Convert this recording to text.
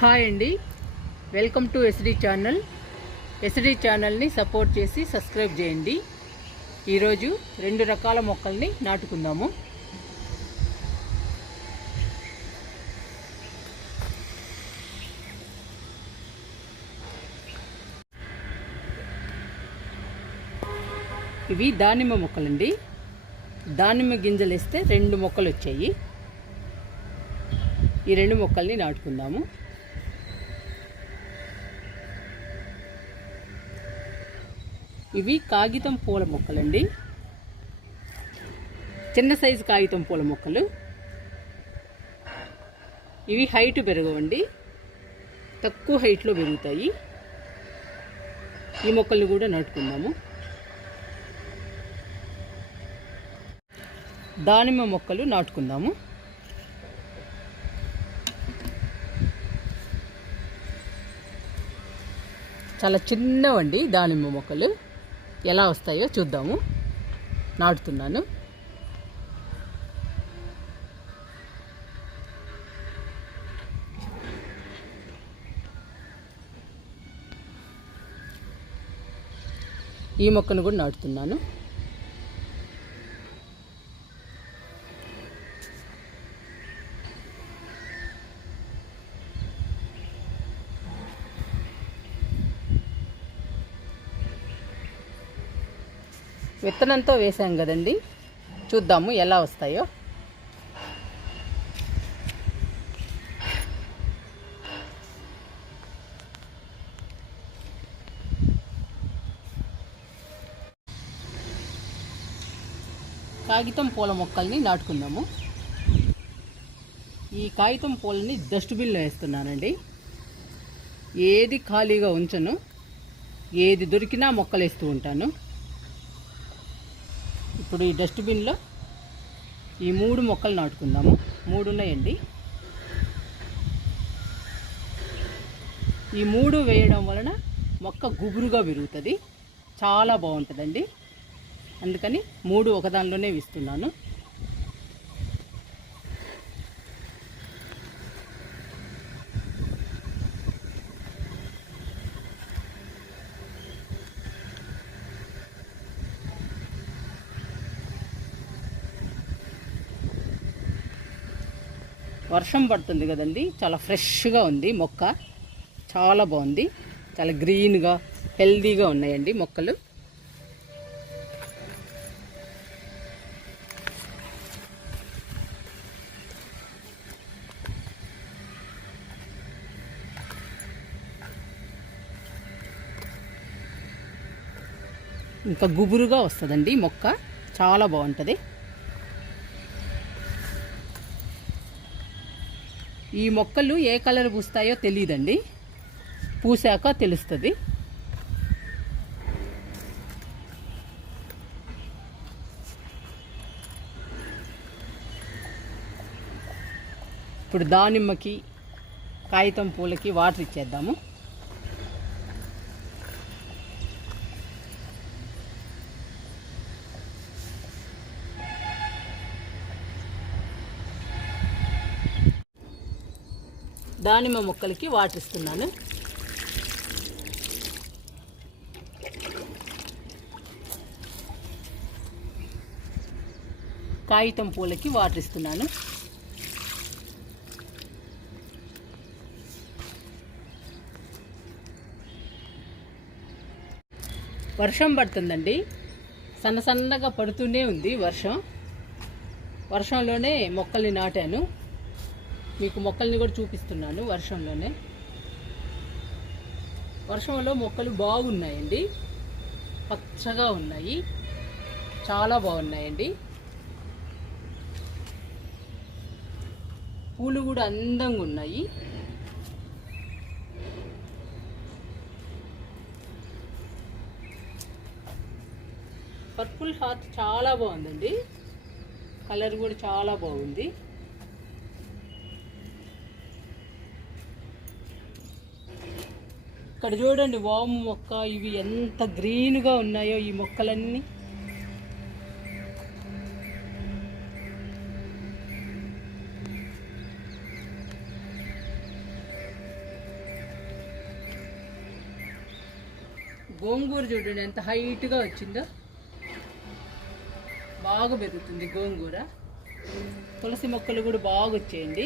Hi అండి, welcome to SD channel. SD ఛానల్ని support చేసి సబ్స్క్రైబ్ చేయండి. ఈరోజు 2 రకాల మొక్కల్ని నాటుకుందాము. ఇవి దానిమ్మ మొక్కలండి. దానిమ్మ గింజలు వేస్తే 2 మొక్కలు వచ్చాయి. ఈ 2 మొక్కల్ని నాటుకుందాము. ఇవి కాగితం పూల మొక్కలండి. చిన్న సైజు కాగితం పూల మొక్కలు. ఇవి హైట్ పెరగవండి, తక్కువ హైట్లో పెరుగుతాయి. ఈ మొక్కల్ని కూడా నాటుకుందాము. దానిమ్మ మొక్కలు నాటుకుందాము. చాలా చిన్నవండి దానిమ్మ మొక్కలు. ఎలా వస్తాయో చూద్దాము. నాటుతున్నాను. ఈ మొక్కను కూడా నాటుతున్నాను. విత్తనంతో వేసాం కదండి, చూద్దాము ఎలా వస్తాయో. కాగితం పూల మొక్కల్ని నాటుకుందాము. ఈ కాగితం పూలని డస్ట్బిన్లో వేస్తున్నానండి. ఏది ఖాళీగా ఉంచను, ఏది దొరికినా మొక్కలు వేస్తూ ఉంటాను. ఇప్పుడు ఈ డస్ట్బిన్లో ఈ 3 మొక్కలు నాటుకుందాము. 3 ఉన్నాయండి. ఈ 3 వేయడం వలన మొక్క గుబురుగా పెరుగుతుంది, చాలా బాగుంటుందండి. అందుకని 3 ఒకదానిలోనే వేస్తున్నాను. వర్షం పడుతుంది కదండి, చాలా ఫ్రెష్గా ఉంది మొక్క. చాలా బాగుంది, చాలా గ్రీన్గా హెల్దీగా ఉన్నాయండి మొక్కలు. ఇంకా గుబురుగా వస్తుందండి మొక్క, చాలా బాగుంటుంది. ఈ మొక్కలు ఏ కలర్ పూస్తాయో తెలియదండి, పూసాక తెలుస్తుంది. ఇప్పుడు దానిమ్మకి కాగితం పూలకి వాటర్ ఇచ్చేద్దాము. దానిమ్మ మొక్కలకి వాటర్ ఇస్తున్నాను. కాగితం పూలకి వాటర్ ఇస్తున్నాను. వర్షం పడుతుందండి, సన్నగా పడుతూనే ఉంది వర్షం. వర్షంలోనే మొక్కల్ని నాటాను. మీకు మొక్కల్ని కూడా చూపిస్తున్నాను. వర్షంలో మొక్కలు బాగున్నాయండి, పచ్చగా ఉన్నాయి, చాలా బాగున్నాయండి. పూలు కూడా అందంగా ఉన్నాయి. పర్పుల్ హార్ట్ చాలా బాగుందండి, కలర్ కూడా చాలా బాగుంది. ఇక్కడ చూడండి వాము మొక్క, ఇవి ఎంత గ్రీన్గా ఉన్నాయో ఈ మొక్కలన్నీ. గోంగూర చూడండి ఎంత హైట్గా వచ్చిందో. బాగా పెరుగుతుంది గోంగూర. తులసి మొక్కలు కూడా బాగా వచ్చేయండి.